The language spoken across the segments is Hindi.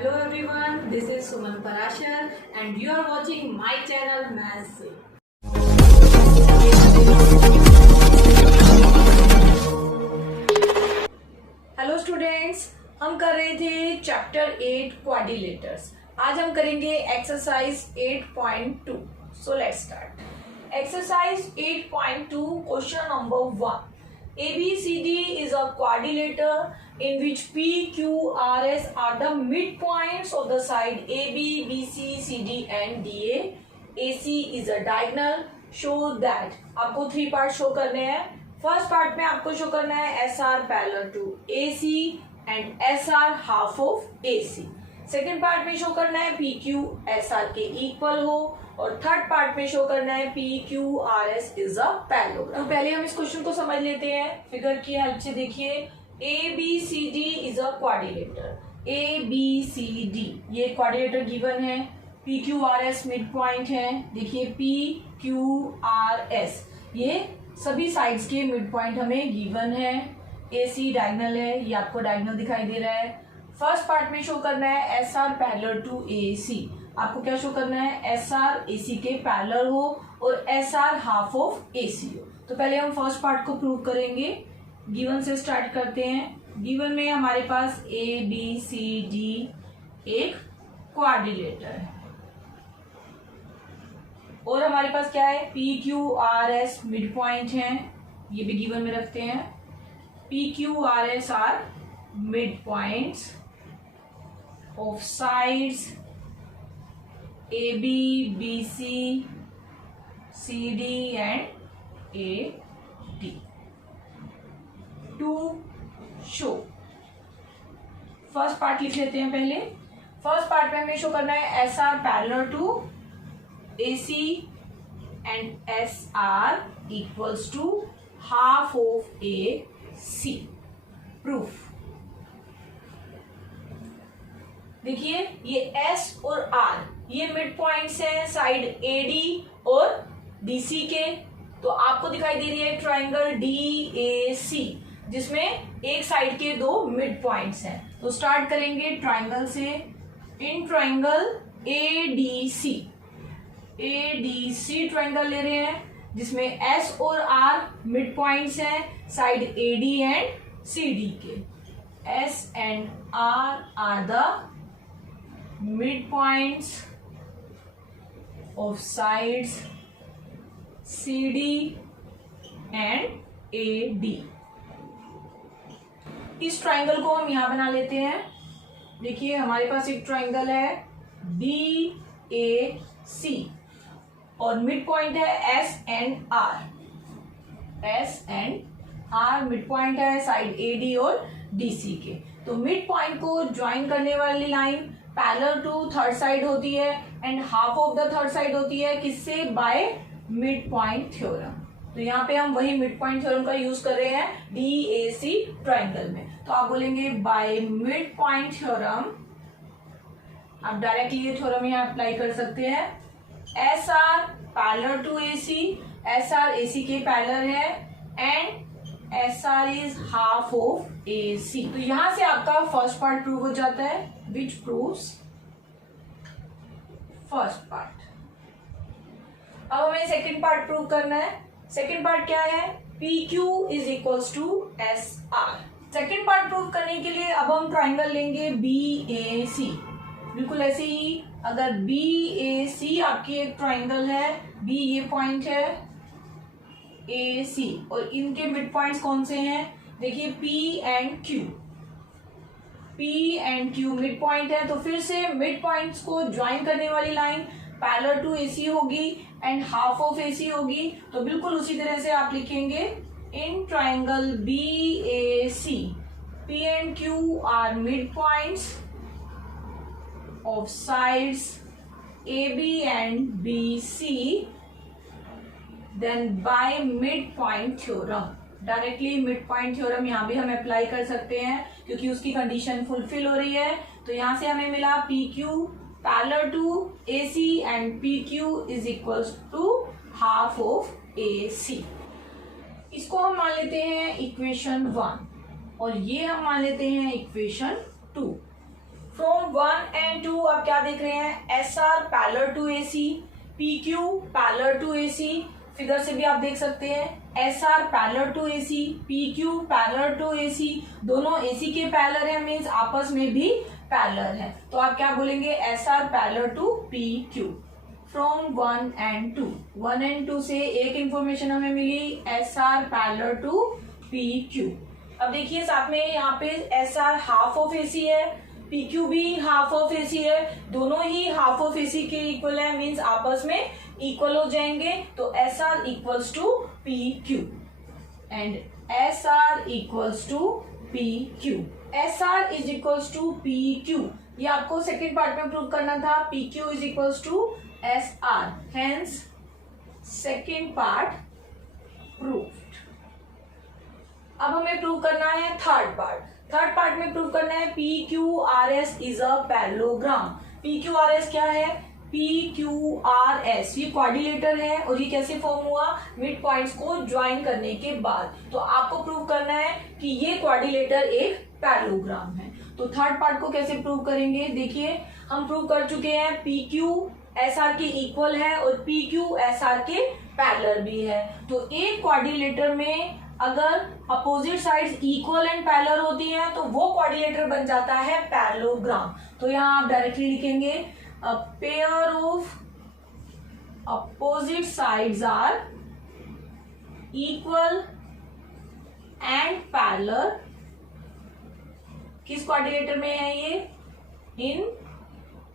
Hello everyone, this is Suman Parashar and you are watching my channel Maths. Hello students, हम कर रहे थे चैप्टर 8 क्वाड्रिलेटर्स। आज हम करेंगे exercise 8.2। So let's start. Exercise 8.2 question number 1। ABCD is a quadrilateral in which P, Q, R, S are the midpoints of the side AB, BC, CD and DA. AC is a diagonal. Show that आपको 3 पार्ट शो करने हैं। फर्स्ट पार्ट में आपको शो करना है SR parallel to AC and SR half of AC। Second part में शो करना है PQ SR के इक्वल हो और थर्ड पार्ट में शो करना है PQRS इज अ पैरेललोग्राम। तो पहले हम इस क्वेश्चन को समझ लेते हैं। फिगर की हेल्प से देखिए, ABCD is a quadrilateral. ABCD ये क्वाड्रिलेटर गिवन है। PQRS मिड पॉइंट है। देखिए PQRS ये सभी साइड्स के मिड पॉइंट हमें गिवन है। AC डायगोनल है, ये आपको डायगोनल दिखाई दे रहा है। फर्स्ट पार्ट में शो करना है SR पैरेलल टू AC। आपको क्या शो करना है, SR AC के पैरेलल हो और SR हाफ ऑफ AC हो। तो पहले हम फर्स्ट पार्ट को प्रूव करेंगे। गिवन से स्टार्ट करते हैं। गिवन में हमारे पास ABCD एक क्वाड्रिलेटर है और हमारे पास क्या है, PQRS मिड पॉइंट है, ये भी गिवन में रखते हैं। PQRS are mid points of sides AB, BC, CD and AD to show। First part लिख लेते हैं पहले। फर्स्ट पार्ट में हमें शो करना है SR parallel to AC and SR equals to half of AC। Proof देखिए, ये S और R ये मिड पॉइंट्स हैं साइड AD और DC के। तो आपको दिखाई दे रही है ट्राइंगल DAC जिसमें एक साइड के 2 मिड पॉइंट्स हैं। तो स्टार्ट करेंगे ट्राइंगल से। इन ट्राइंगल ADC ट्राइंगल ले रहे हैं जिसमें S और R मिड पॉइंट्स हैं साइड AD एंड CD के। S and R are the midpoints of sides CD and AD। इस ट्राइंगल को हम यहां बना लेते हैं। देखिए हमारे पास एक ट्राइंगल है DAC और मिड पॉइंट है S and R mid point है साइड AD और DC के। तो मिड पॉइंट को ज्वाइन करने वाली line parallel to third side होती है and half of the third side होती है किससे, बाय मिड पॉइंट थ्योरम। तो यहाँ पे हम वही मिड पॉइंट थ्योरम का यूज कर रहे हैं DAC ट्राइंगल में। तो आप बोलेंगे बाय मिड पॉइंट थ्योरम। आप डायरेक्टली ये थ्योरम यहाँ अप्लाई कर सकते हैं। SR parallel to AC, SR AC के पैरेलल है and SR is half of AC। तो यहां से आपका फर्स्ट पार्ट प्रूव हो जाता है, विच प्रूव्स फर्स्ट पार्ट। अब हमें सेकंड पार्ट प्रूव करना है। सेकंड पार्ट क्या है, PQ is equals to SR। Second part prove करने के लिए अब हम ट्राइंगल लेंगे BAC। बिल्कुल ऐसे ही अगर BAC आपकी एक ट्राइंगल है, B ये पॉइंट है, AC और इनके मिड पॉइंट्स कौन से हैं, देखिए P and Q mid point है। तो फिर से मिड पॉइंट्स को ज्वाइन करने वाली लाइन पैरेलल टू AC होगी एंड हाफ ऑफ AC होगी। तो बिल्कुल उसी तरह से आप लिखेंगे in triangle BAC P and Q are mid points of sides AB and BC then by mid point theorem. Directly mid point theorem यहाँ भी हम अप्लाई कर सकते हैं क्योंकि उसकी कंडीशन फुलफिल हो रही है। तो यहाँ से हमें मिला PQ parallel to AC and PQ is equals to half of AC। इसको हम मान लेते हैं इक्वेशन 1 और ये हम मान लेते हैं इक्वेशन 2। फ्रॉम 1 एंड टू आप क्या देख रहे हैं, S R parallel to A C, P Q parallel to A C, figure से भी आप देख सकते हैं S R parallel to A C, P Q parallel to A C, दोनों ए सी के पैरेलल है, मीन्स आपस में भी पैरेलल है। तो आप क्या बोलेंगे, S R parallel to P Q from 1 and 2। 1 and 2 से एक इंफॉर्मेशन हमें मिली, S R parallel to P Q. अब देखिए साथ में यहाँ पे S R half of A C है, पी क्यू भी हाफ ऑफ ए सी है, दोनों ही हाफ ऑफ ए सी के इक्वल है, मीन्स आपस में इक्वल हो जाएंगे। तो S R equals to P Q and S R equals to P Q. S R is equals to P Q, ये आपको सेकेंड पार्ट में प्रूव करना था। P Q is equals to S R, hence second part proved. अब हमें प्रूव करना है थर्ड पार्ट। थर्ड पार्ट में प्रूव करना है P Q R S is a parallelogram. P Q R S क्या है, पी क्यू आर एस ये क्वाड्रिलेटर है और ये कैसे फॉर्म हुआ, मिड पॉइंट्स को ज्वाइन करने के बाद। तो आपको प्रूव करना है कि ये क्वाड्रिलेटर एक पैरेललोग्राम है। तो थर्ड पार्ट को कैसे प्रूव करेंगे, देखिए हम प्रूव कर चुके हैं पी क्यू एस आर के इक्वल है और पी क्यू एस आर के पैरेलल भी है। तो एक क्वाड्रिलेटर में अगर opposite sides equal and parallel होती हैं तो वो क्वाड्रिलेटर बन जाता है पैरेललोग्राम। तो यहाँ आप डायरेक्टली लिखेंगे a pair of opposite sides are equal and parallel. किस क्वाड्रिलेटर में है ये, in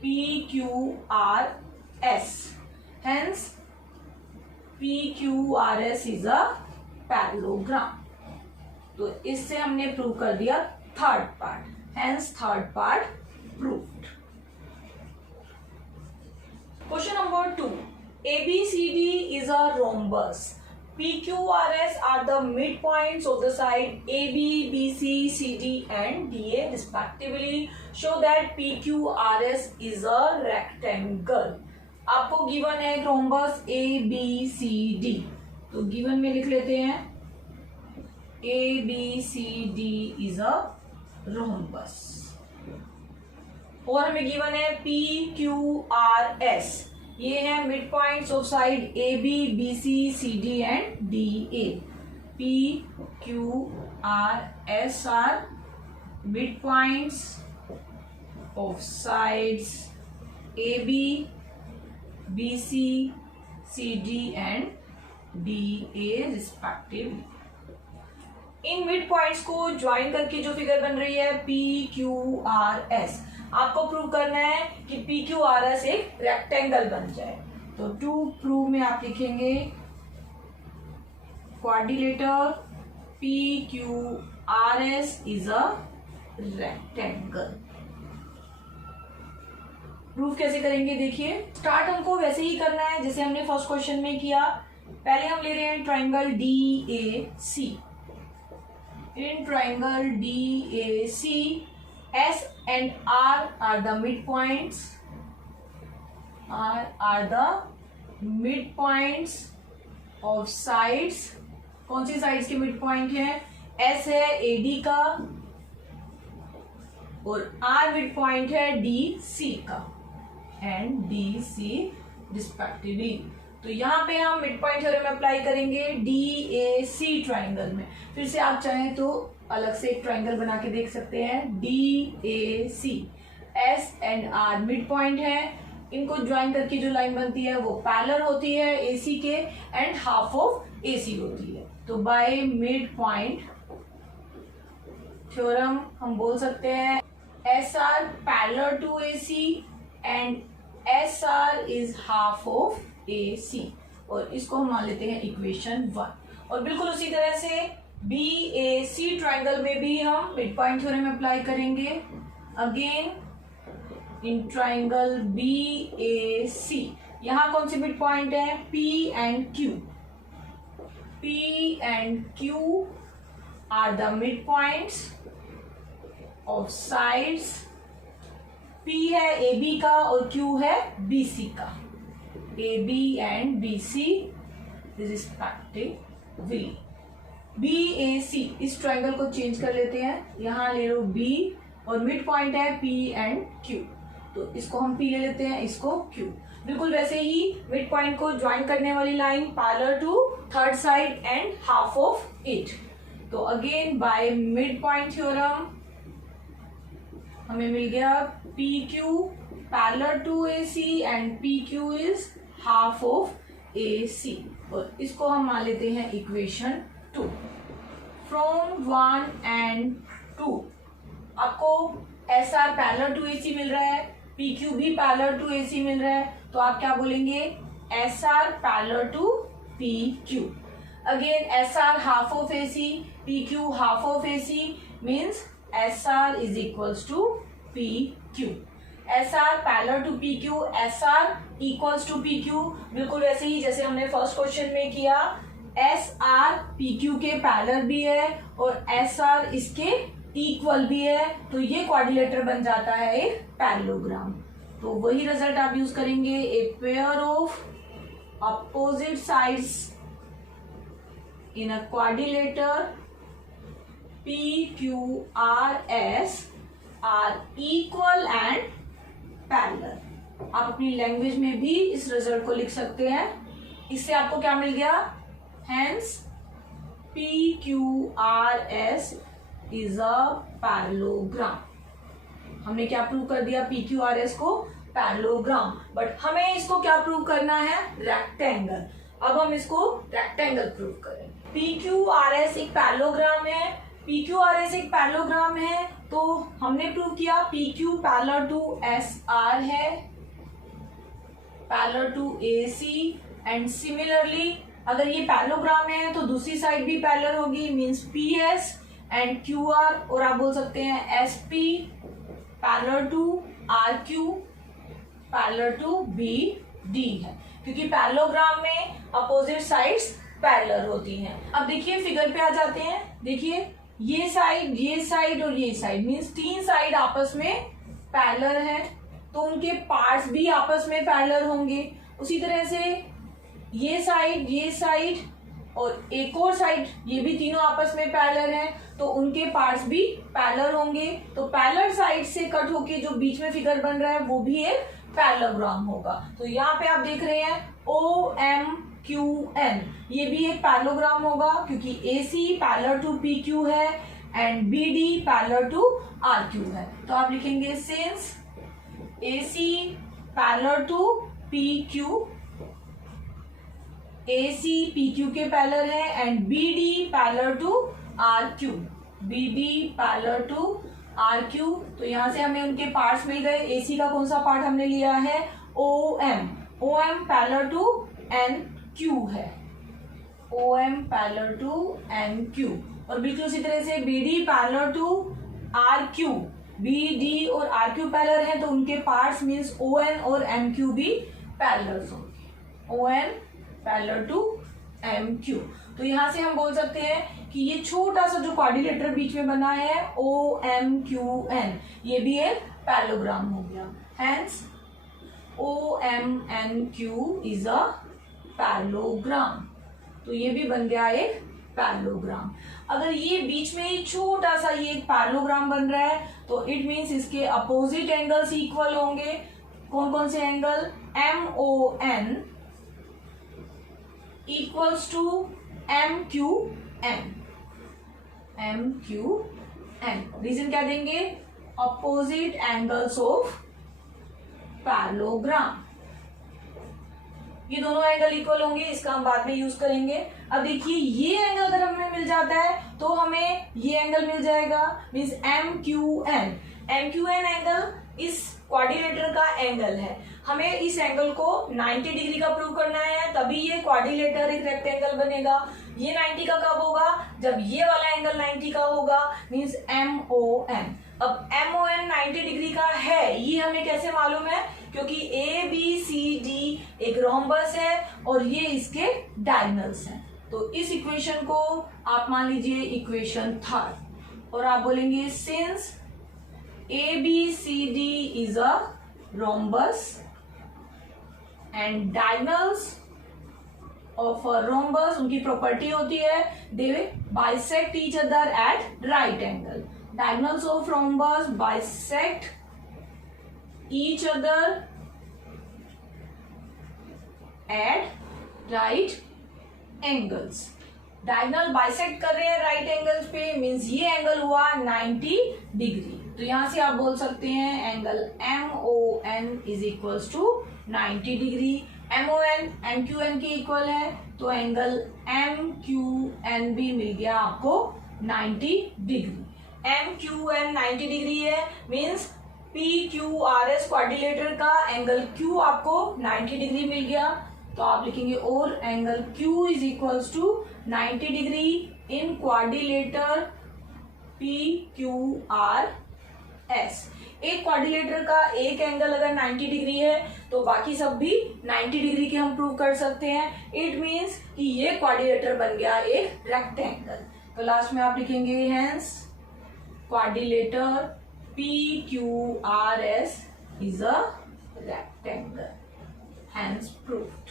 P Q R S, hence P Q R S is a parallelogram. तो इससे हमने प्रूव कर दिया third part, hence third part proved. Question number 2, ABCD is a rhombus. PQRS are the midpoints of the side AB, BC, CD and DA respectively. Show that PQRS is a rectangle. आपको गिवन है रोम्बस ABCD, तो गिवन में लिख लेते हैं ABCD is a rhombus। और हमें गिवन है PQRS, ये है mid points of side AB, BC, CD and DA। PQRS are mid points of sides AB, BC, CD and DA respectively. इन मिड पॉइंट्स को ज्वाइन करके जो फिगर बन रही है PQRS, आपको प्रूव करना है कि PQRS एक रेक्टेंगल बन जाए। तो टू प्रूव में आप लिखेंगे quadrilateral PQRS is a rectangle. Proof कैसे करेंगे, देखिए स्टार्ट हमको वैसे ही करना है जैसे हमने फर्स्ट क्वेश्चन में किया। पहले हम ले रहे हैं triangle DAC। In triangle DAC S and R are the midpoints, are the midpoints of sides। कौन सी साइड्स के मिड पॉइंट है, S है AD का और R मिड पॉइंट है DC का एंड DC रिस्पेक्टिवली। तो यहाँ पे हम मिड पॉइंट थ्योरम अप्लाई करेंगे DAC ट्राइंगल में। फिर से आप चाहें तो अलग से एक ट्राइंगल बना के देख सकते हैं। DAC S and R mid point है, इनको ज्वाइन करके जो लाइन बनती है वो पैरेलल होती है AC के एंड हाफ ऑफ AC होती है। तो बाय मिड पॉइंट थ्योरम हम बोल सकते हैं SR parallel to AC and SR is half of AC, और इसको हम मान लेते हैं इक्वेशन 1। और बिल्कुल उसी तरह से BAC ट्राइंगल में भी हम मिड पॉइंट थ्योरम अप्लाई करेंगे। अगेन इन ट्राइंगल BAC यहाँ कौन सी मिड पॉइंट है, P and Q। P and Q are the mid points of sides. P है AB का और Q है BC का, AB and BC respectively. BAC इस ट्राइंगल को चेंज कर लेते हैं, यहाँ ले लो B और मिड पॉइंट है P एंड Q। तो इसको हम P ले लेते हैं, इसको Q। बिल्कुल वैसे ही मिड पॉइंट को ज्वाइन करने वाली line parallel to third side and half of it. तो again by mid point theorem हमें मिल गया PQ parallel to AC and PQ is half of AC। और इसको हम मान लेते हैं इक्वेशन 2। फ्रॉम 1 एंड 2 आपको SR पैरेलल टू AC मिल रहा है, PQ भी पैरेलल टू AC मिल रहा है, तो आप क्या बोलेंगे SR parallel to PQ। Again SR half of AC, PQ half of AC means SR is equals to PQ। SR parallel to PQ, SR equals to PQ। बिल्कुल वैसे ही जैसे हमने फर्स्ट क्वेश्चन में किया, SR PQ के पैरेलल भी है और SR इसके इक्वल भी है, तो ये क्वाड्रिलेटर बन जाता है एक पैरेललोग्राम। तो वही रिजल्ट आप यूज करेंगे, a pair of opposite sides in a quadrilateral PQRS are equal and parallel. आप अपनी लैंग्वेज में भी इस रिजल्ट को लिख सकते हैं। इससे आपको क्या मिल गया, hence PQRS is a parallelogram. हमने क्या प्रूव कर दिया, PQRS को पैरेललोग्राम। बट हमें इसको क्या प्रूव करना है, रेक्टेंगल। अब हम इसको रेक्टेंगल प्रूव करें। PQRS एक पैरेललोग्राम है, PQRS एक पैरेललोग्राम है, तो हमने प्रूव किया PQ पैरेलल टू SR है, parallel to AC and similarly अगर ये पैरेललोग्राम है तो दूसरी साइड भी पैरेलल होगी, मींस PS एंड QR, और आप बोल सकते हैं SP parallel to RQ parallel to BD है, क्योंकि पैरेललोग्राम में अपोजिट साइड्स पैरेलल होती हैं। अब देखिए फिगर पे आ जाते हैं। देखिए ये साइड और ये साइड मींस तीन साइड आपस में पैरेलल है, तो उनके पार्ट्स भी आपस में पैरेलल होंगे। उसी तरह से ये साइड और एक और साइड, ये भी तीनों आपस में पैरेलल हैं, तो उनके पार्ट्स भी पैरेलल होंगे। तो पैरेलल साइड से कट होके जो बीच में फिगर बन रहा है वो भी एक पैरेललोग्राम होगा। तो यहाँ पे आप देख रहे हैं OMQN, ये भी एक पैरेललोग्राम होगा, क्योंकि AC पैरेलल टू PQ है and BD parallel to RQ है। तो आप लिखेंगे since AC parallel to PQ, AC PQ के पैरेलल है and BD parallel to RQ, BD parallel to RQ। तो यहां से हमें उनके पार्ट्स मिल गए। AC का कौन सा पार्ट हमने लिया है, OM पैरेलल टू NQ है, OM पैरेलल टू NQ। और बिल्कुल उसी तरह से BD parallel to RQ, BD और RQ पैरेलल है, तो उनके पार्ट्स मींस ON और MQ भी पैरेलल होंगे, ON पैरेलल टू MQ। तो यहां से हम बोल सकते हैं कि ये छोटा सा जो क्वाड्रिलेटर बीच में बना है OMQN, ये भी एक पैरेललोग्राम हो गया। Hence OMNQ is a parallelogram. तो ये भी बन गया एक पैरेललोग्राम। अगर ये बीच में ही छोटा सा ये एक पैरेललोग्राम बन रहा है तो इट मीन्स इसके अपोजिट एंगल्स इक्वल होंगे। कौन कौन से angle, MON equals to MQN, MQN। Reason क्या देंगे, अपोजिट एंगल्स ऑफ पैरेललोग्राम। ये दोनों एंगल इक्वल होंगे, इसका हम बाद में यूज करेंगे। अब देखिए ये एंगल अगर हमें मिल जाता है तो हमें ये एंगल मिल जाएगा, मीन्स MQN। MQN एंगल इस क्वाड्रिलेटर का एंगल है। हमें इस एंगल को 90 डिग्री का प्रूव करना है, तभी ये क्वाड्रिलेटर एक रेक्टेंगल बनेगा। ये 90 का कब होगा, जब ये वाला एंगल 90 का होगा, मीन्स MON। अब MON 90 डिग्री का है, ये हमें कैसे मालूम है, क्योंकि ABCD एक रोम्बस है और ये इसके डायगोनल्स हैं। तो इस इक्वेशन को आप मान लीजिए इक्वेशन थर्ड, और आप बोलेंगे since ABCD is a rhombus and diagonals of a rhombus, उनकी प्रॉपर्टी होती है they bisect each other at right angle. Diagonals of rhombus bisect each other at right angles. Diagonal bisect कर रहे हैं राइट एंगल्स पे, मीन्स ये एंगल हुआ 90 डिग्री। तो यहां से आप बोल सकते हैं angle MON is equals to 90 degree. MON MQN के इक्वल है, तो एंगल MQN भी मिल गया आपको 90 डिग्री। MQN 90 डिग्री है, मीन्स PQRS क्वाड्रिलेटर का एंगल Q आपको 90 डिग्री मिल गया। तो आप लिखेंगे और angle Q is equals to 90 degree in quadrilateral PQRS। एक क्वाड्रिलेटर का एक एंगल अगर 90 डिग्री है तो बाकी सब भी 90 डिग्री के हम प्रूव कर सकते हैं। इट मीन्स कि ये क्वाड्रिलेटर बन गया एक रेक्टेंगल। तो लास्ट में आप लिखेंगे hence quadrilateral PQRS is a rectangle, hence proved.